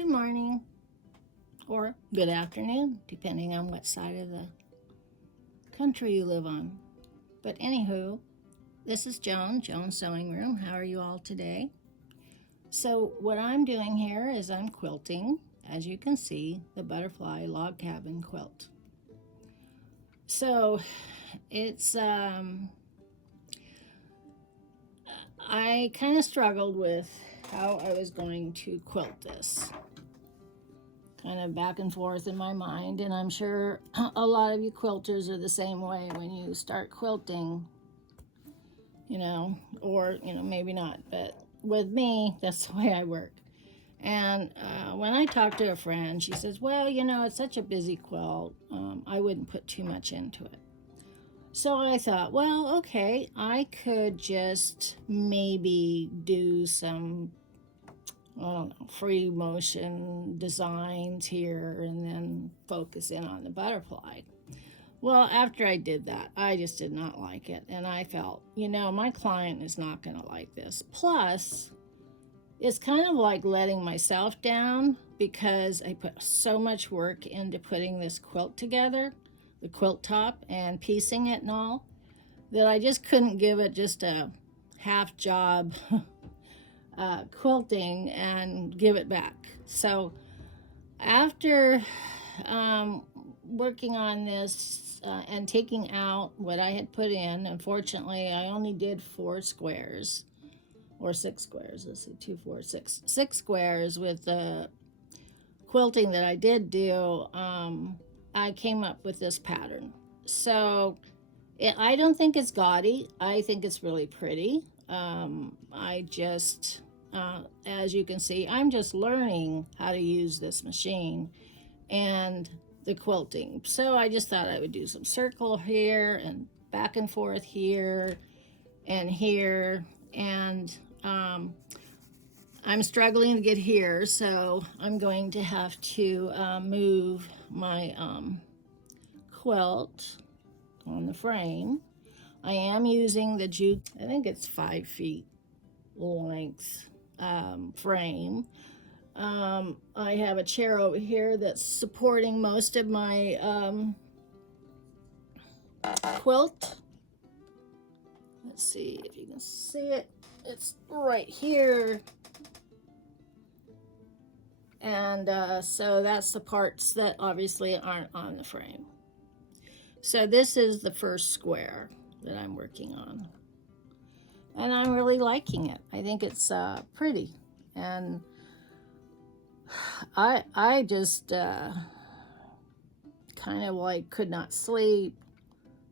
Good morning or good afternoon, depending on what side of the country you live on. But anywho, this is Joan's Sewing Room. How are you all today? So what I'm doing here is I'm quilting, as you can see, the butterfly log cabin quilt. So it's I kind of struggled with how I was going to quilt this, kind of back and forth in my mind, and I'm sure a lot of you quilters are the same way. When you start quilting, or maybe not, but with me, that's the way I work. And when I talked to a friend, she says, well, it's such a busy quilt, I wouldn't put too much into it. So I thought, well, okay, I could just maybe do some, I don't know, free motion designs here and then focus in on the butterfly. Well, after I did that, I just did not like it. And I felt, my client is not going to like this. Plus, it's kind of like letting myself down because I put so much work into putting this quilt together, the quilt top, and piecing it and all, that I just couldn't give it just a half job quilting and give it back. So after working on this and taking out what I had put in, unfortunately I only did 4 squares or 6 squares. Let's see, 2, 4, 6 squares with the quilting that I did do. I came up with this pattern. So I don't think it's gaudy. I think it's really pretty. I just, as you can see, I'm just learning how to use this machine and the quilting. So I just thought I would do some circle here and back and forth here and here. And I'm struggling to get here, so I'm going to have to move my quilt on the frame. I am using the jute, I think it's 5 feet length frame. I have a chair over here that's supporting most of my quilt. Let's see if you can see it. It's right here. And so that's the parts that obviously aren't on the frame. So this is the first square that I'm working on. And I'm really liking it. I think it's pretty. And I just kind of like could not sleep,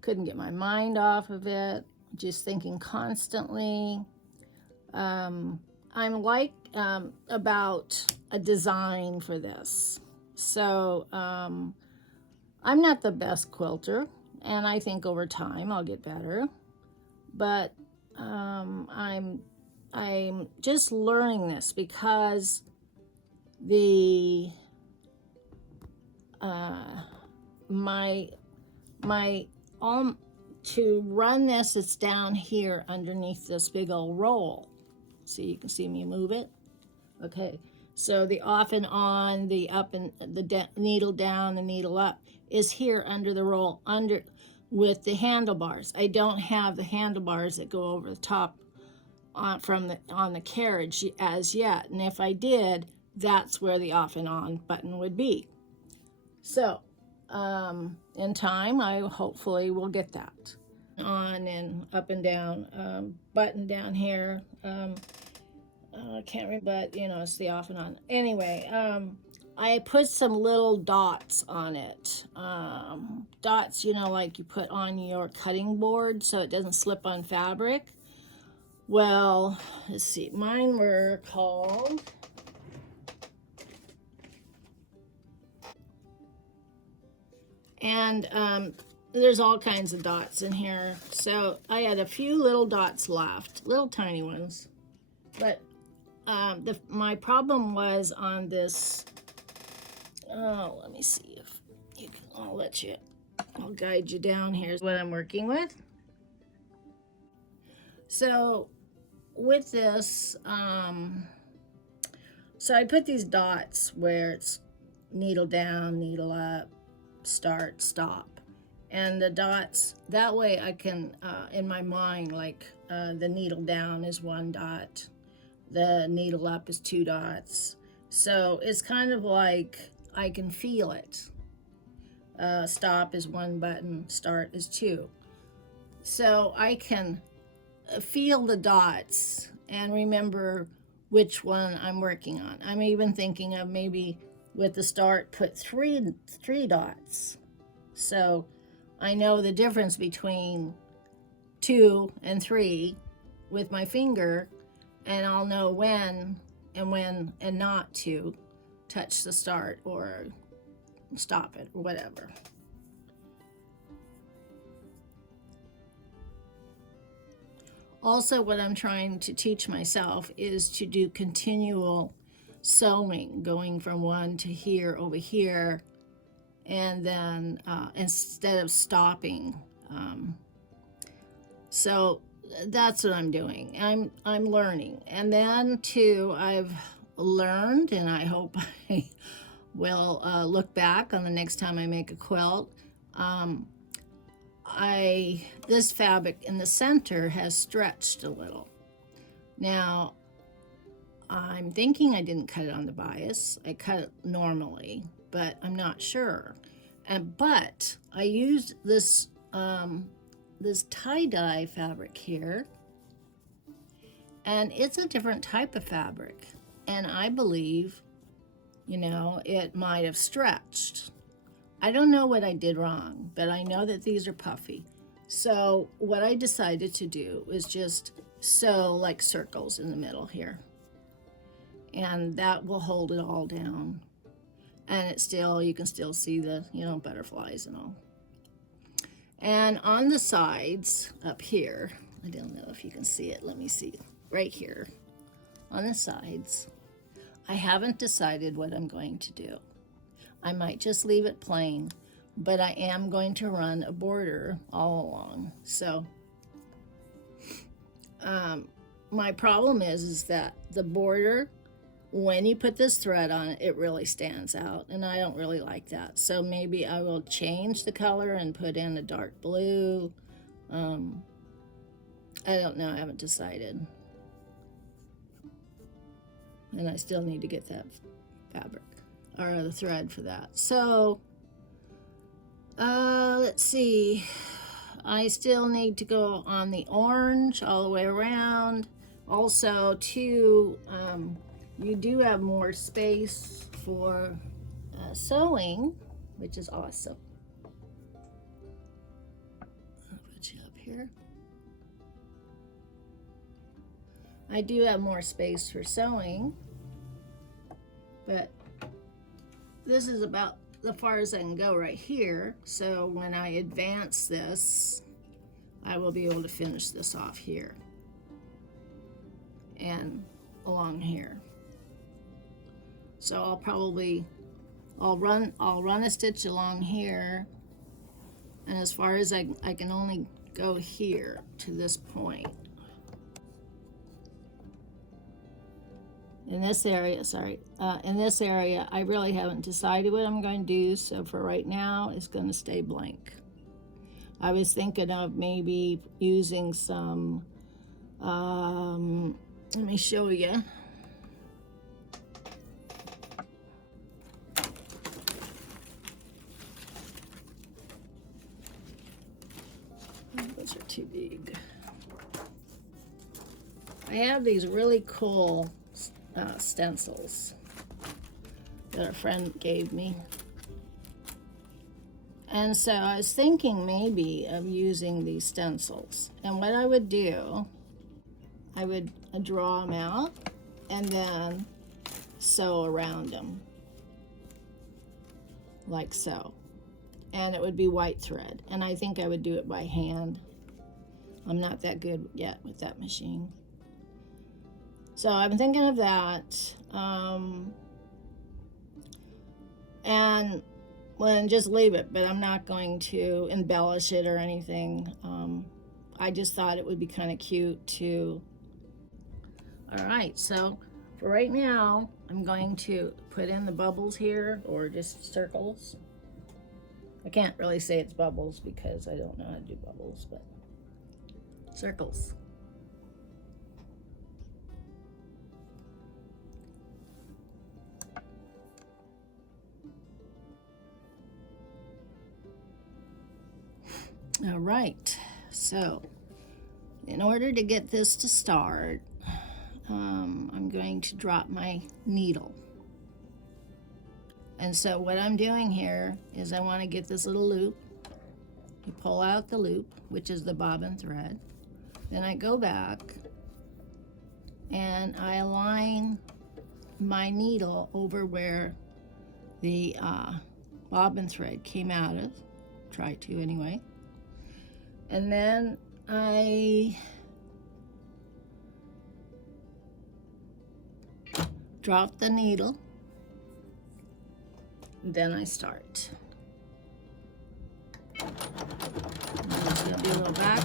couldn't get my mind off of it, just thinking constantly. I'm like about a design for this. So I'm not the best quilter, and I think over time I'll get better. But I'm just learning this because the to run this, it's down here underneath this big old roll. So you can see me move it. Okay, so the off and on, the up and the needle down, the needle up is here under the roll, under with the handlebars. I don't have the handlebars that go over the top on the carriage as yet, and if I did, that's where the off and on button would be. So in time, I hopefully will get that on and up and down, button down here. I can't remember, but it's the off and on. Anyway, I put some little dots on it. Dots, like you put on your cutting board so it doesn't slip on fabric. Well, let's see, mine were called and there's all kinds of dots in here. So I had a few little dots left, little tiny ones, but my problem was on this. Oh, let me see if you can. I'll guide you down. Here's what I'm working with. So with this, So I put these dots where it's needle down, needle up, start, stop. And the dots, that way I can, in my mind, like the needle down is 1 dot, the needle up is 2 dots. So it's kind of like I can feel it. Stop is 1 button, start is 2. So I can feel the dots and remember which one I'm working on. I'm even thinking of maybe with the start put three dots. So I know the difference between 2 and 3 with my finger, and I'll know when and not to touch the start or stop it or whatever. Also, what I'm trying to teach myself is to do continual sewing, going from one to here over here, and then instead of stopping. So that's what I'm doing. I'm learning, and then too I've learned, and I hope I will look back on the next time I make a quilt. This fabric in the center has stretched a little. Now, I'm thinking I didn't cut it on the bias. I cut it normally, but I'm not sure. But I used this this tie-dye fabric here, and it's a different type of fabric, and I believe, it might have stretched. I don't know what I did wrong, but I know that these are puffy. So what I decided to do was just sew like circles in the middle here. And that will hold it all down. And you can still see the, butterflies and all. And on the sides up here, I don't know if you can see it. Let me see. Right here on the sides, I haven't decided what I'm going to do. I might just leave it plain, but I am going to run a border all along. So my problem is that the border, when you put this thread on it, it really stands out, and I don't really like that. So maybe I will change the color and put in a dark blue. I don't know. I haven't decided. And I still need to get that fabric or the thread for that. So let's see. I still need to go on the orange all the way around. Also, too, you do have more space for sewing, which is awesome. I'll put you up here. I do have more space for sewing, but this is about the far as I can go right here. So when I advance this, I will be able to finish this off here and along here. So I'll run a stitch along here, and as far as I can only go here to this point. In this area, I really haven't decided what I'm going to do, so for right now, it's going to stay blank. I was thinking of maybe using some, let me show you. Those are too big. I have these really cool stencils that a friend gave me, and so I was thinking maybe of using these stencils, and what I would do, I would draw them out and then sew around them like so, and it would be white thread, and I think I would do it by hand. I'm not that good yet with that machine. So I'm thinking of that, and just leave it, but I'm not going to embellish it or anything. I just thought it would be kind of cute too. All right, so For right now, I'm going to put in the bubbles here, or just circles. I can't really say it's bubbles because I don't know how to do bubbles, but circles. All right, so in order to get this to start, I'm going to drop my needle. And so what I'm doing here is I want to get this little loop. You pull out the loop, which is the bobbin thread. Then I go back and I align my needle over where the bobbin thread came out of. Try to anyway. And then I drop the needle. And then I start. There's going to be a little back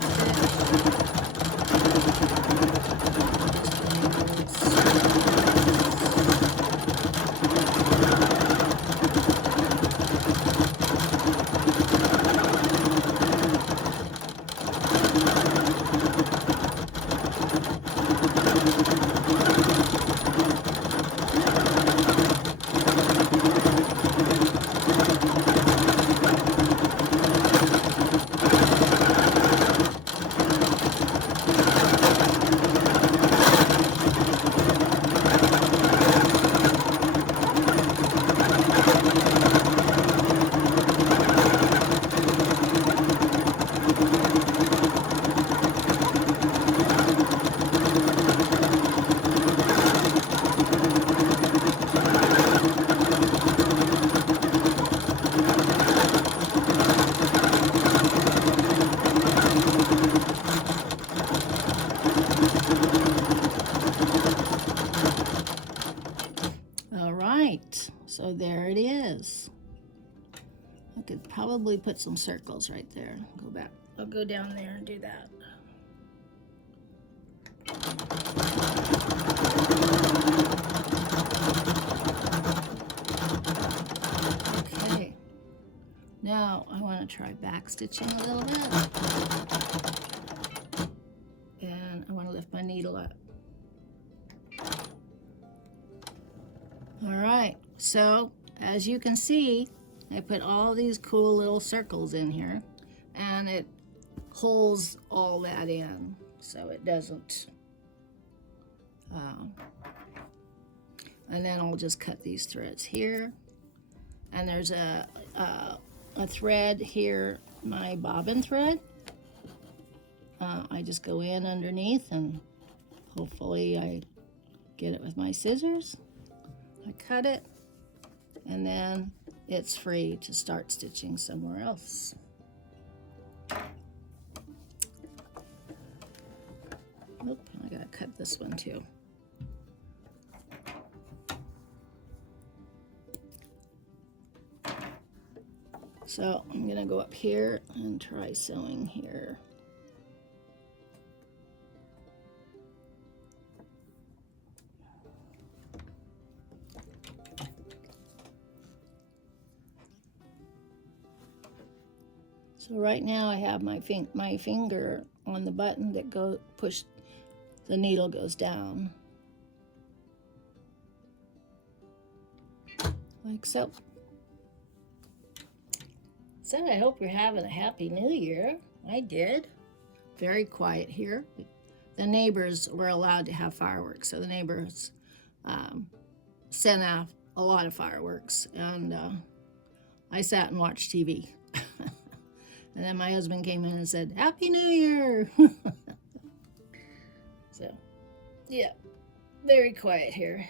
So there it is. I could probably put some circles right there. Go back. I'll go down there and do that. Okay. Now I want to try back stitching a little bit. And I want to lift my needle up. All right, so as you can see, I put all these cool little circles in here, and it pulls all that in, so it doesn't. And then I'll just cut these threads here, and there's a thread here, my bobbin thread. I just go in underneath, and hopefully I get it with my scissors. I cut it, and then it's free to start stitching somewhere else. Oop, I gotta cut this one too. So I'm gonna go up here and try sewing here. So right now I have my finger on the button that the needle goes down. Like so. So I hope you're having a happy new year. I did. Very quiet here. The neighbors were allowed to have fireworks, so the neighbors sent out a lot of fireworks, and I sat and watched TV. And then my husband came in and said, Happy New Year! So, yeah, very quiet here.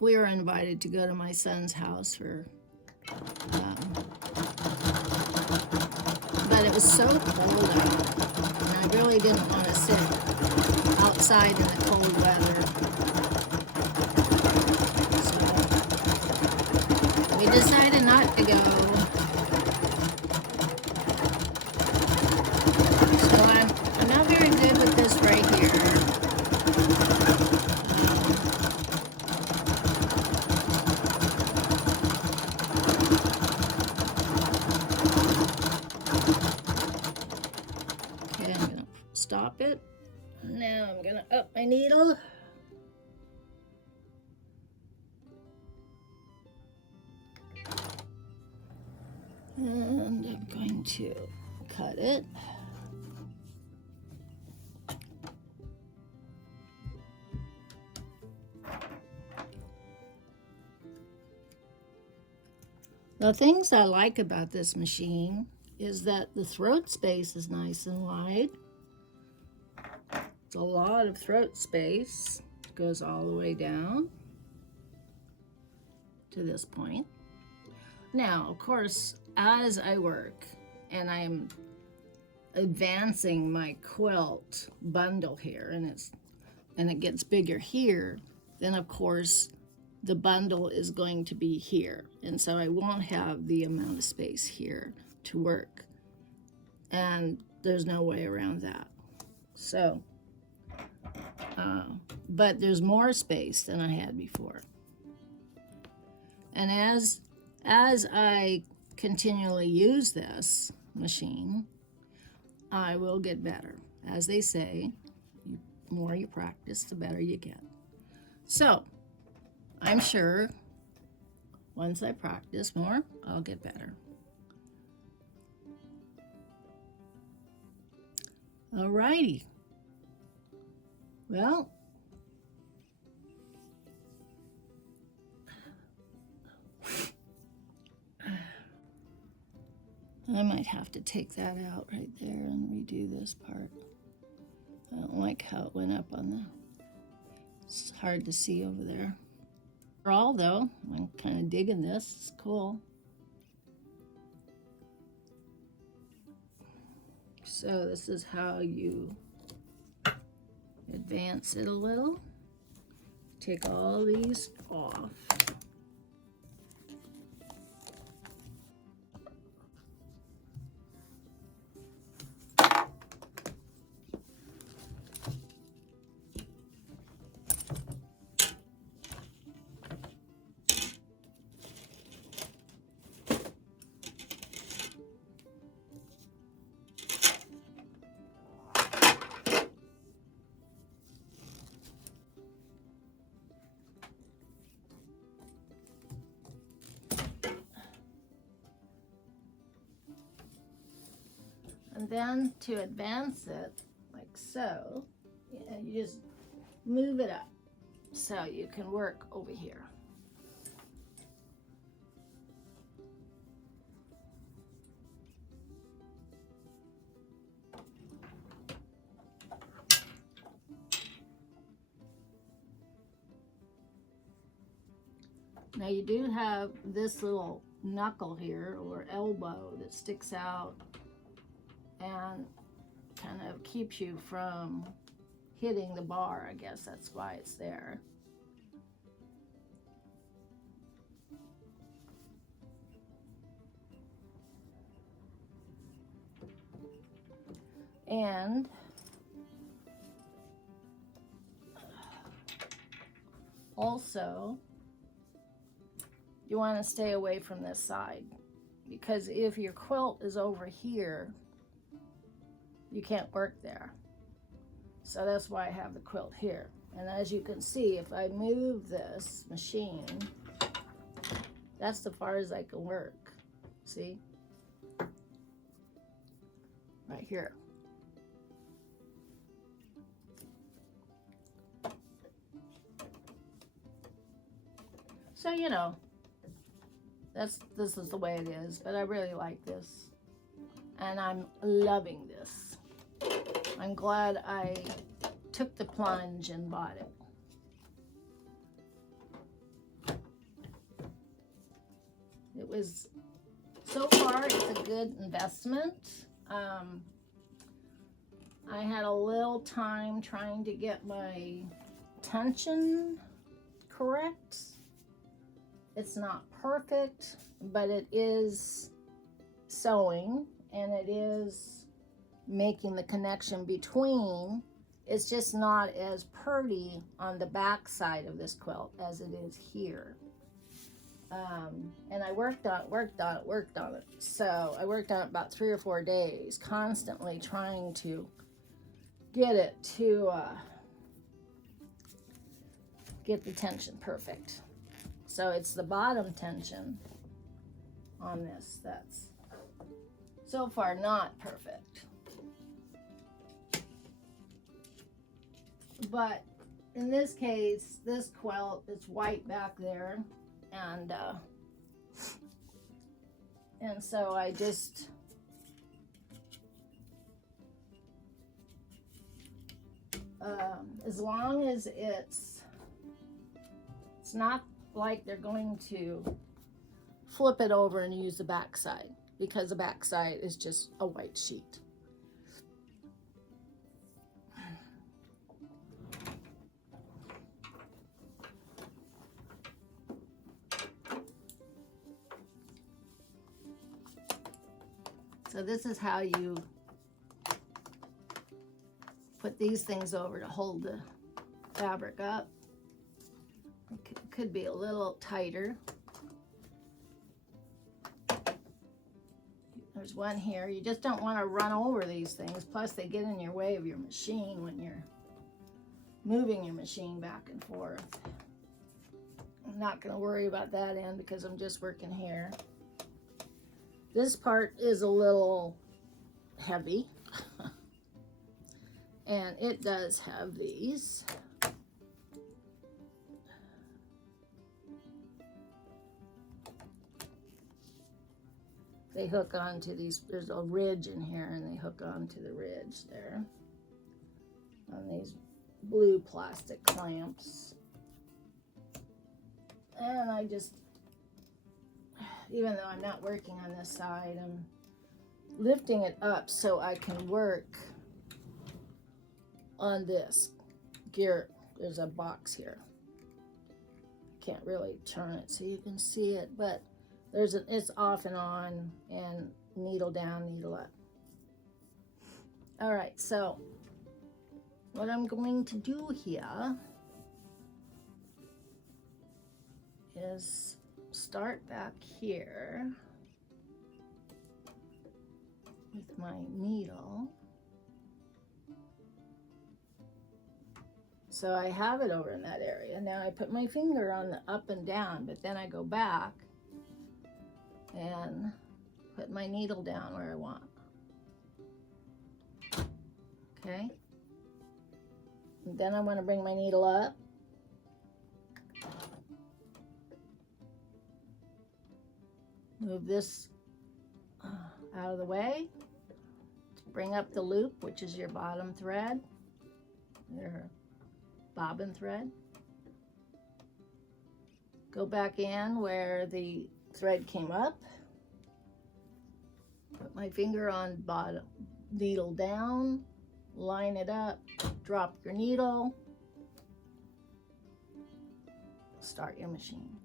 We were invited to go to my son's house but it was so cold out, and I really didn't want to sit outside in the cold weather. So, we decided not to go. I'm not very good with this right here. stop it. Now I'm gonna up my needle. And I'm going to cut it. The things I like about this machine is that the throat space is nice and wide. It's a lot of throat space. It goes all the way down to this point. Now, of course, as I work and I'm advancing my quilt bundle here, and it gets bigger here, then of course the bundle is going to be here, and so I won't have the amount of space here to work, and there's no way around that. So but there's more space than I had before, and as I continually use this machine, I will get better. As they say, the more you practice, the better you get. So I'm sure once I practice more, I'll get better. Alrighty. Well, I might have to take that out right there and redo this part. I don't like how it went up on the... It's hard to see over there. Overall, though, I'm kind of digging this. It's cool. So this is how you advance it a little. Take all these off. And then to advance it, like so, you just move it up so you can work over here. Now you do have this little knuckle here, or elbow, that sticks out and kind of keeps you from hitting the bar. I guess that's why it's there. And also, you want to stay away from this side, because if your quilt is over here, you can't work there. So that's why I have the quilt here. And as you can see, if I move this machine, that's as far as I can work. See? Right here. So, you know, this is the way it is, but I really like this. And I'm loving this. I'm glad I took the plunge and bought it. It was, so far, it's a good investment. I had a little time trying to get my tension correct. It's not perfect, but it is sewing, and it is making the connection between. It's just not as pretty on the back side of this quilt as it is here. And I worked on it. So I worked on it about 3 or 4 days, constantly trying to get it to get the tension perfect. So it's the bottom tension on this that's so far not perfect. But in this case, this quilt is white back there, and so I just as long as it's not like they're going to flip it over and use the back side, because the back side is just a white sheet. So this is how you put these things over to hold the fabric up. It could be a little tighter. There's one here. You just don't want to run over these things. Plus they get in your way of your machine when you're moving your machine back and forth. I'm not going to worry about that end because I'm just working here. This part is a little heavy. And it does have these. They hook onto these, there's a ridge in here and they hook onto the ridge there on these blue plastic clamps. And I just, even though I'm not working on this side, I'm lifting it up so I can work on this gear. There's a box here. Can't really turn it so you can see it, but it's off and on and needle down, needle up. All right, so what I'm going to do here is start back here with my needle. So I have it over in that area. Now I put my finger on the up and down, but then I go back and put my needle down where I want. Okay. And then I want to bring my needle up. Move this out of the way. Bring up the loop, which is your bottom thread, your bobbin thread. Go back in where the thread came up. Put my finger on bottom, needle down, line it up, drop your needle, start your machine.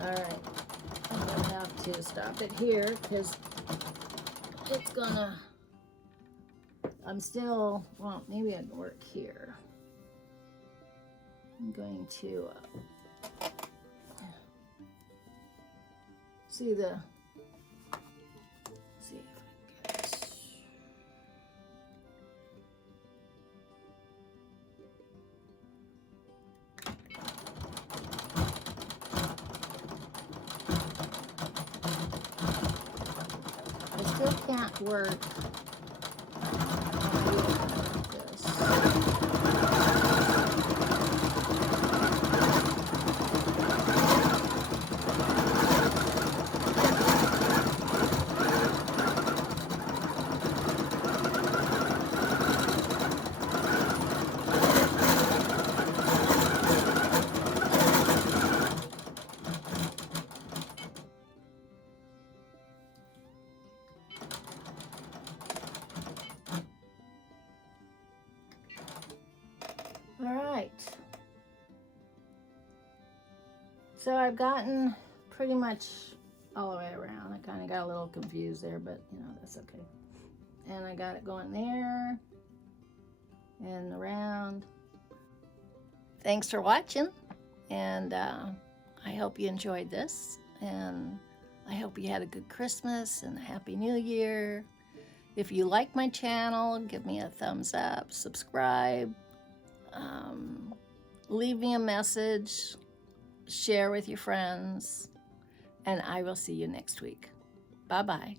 Alright, I'm going to have to stop it here because it's gonna, I'm still, well, maybe I can work here. I'm going to see the, see if I can get it. I still can't work like this. All right, so I've gotten pretty much all the way around. I kind of got a little confused there, but you know, that's okay. And I got it going there and around. Thanks for watching, and I hope you enjoyed this, and I hope you had a good Christmas and a Happy New Year. If you like my channel, give me a thumbs up, subscribe, leave me a message, share with your friends, and I will see you next week. Bye-bye.